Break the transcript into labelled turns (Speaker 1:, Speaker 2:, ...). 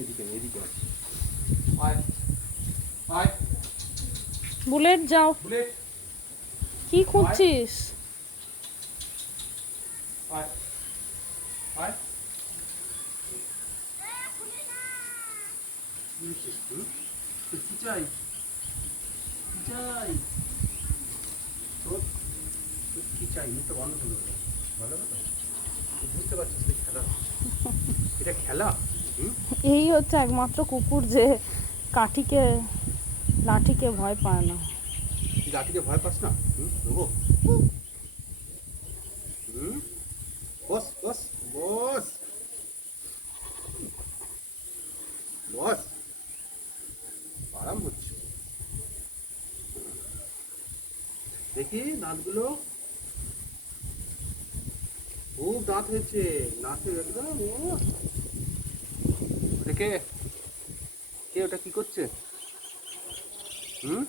Speaker 1: এদিকে এদিকে
Speaker 2: বুলেট যাও।
Speaker 3: বুলেট
Speaker 2: কি খুঁজছিস?
Speaker 1: কি চাই? কি চাই? তোর কি চাই? ভালো বুঝতে পারছিস এটা খেলা?
Speaker 2: এই হচ্ছে একমাত্র কুকুর যে কাঠিকে লাঠিকে ভয় পায় না।
Speaker 1: রাতিকে ভয় পাস না? দেবো বস বস বস। বস। আরাম হচ্ছে। দেখি দাঁতগুলো খুব দাঁত হয়েছে নাচে একদম কে? কে ওটা কি করছে? হুম?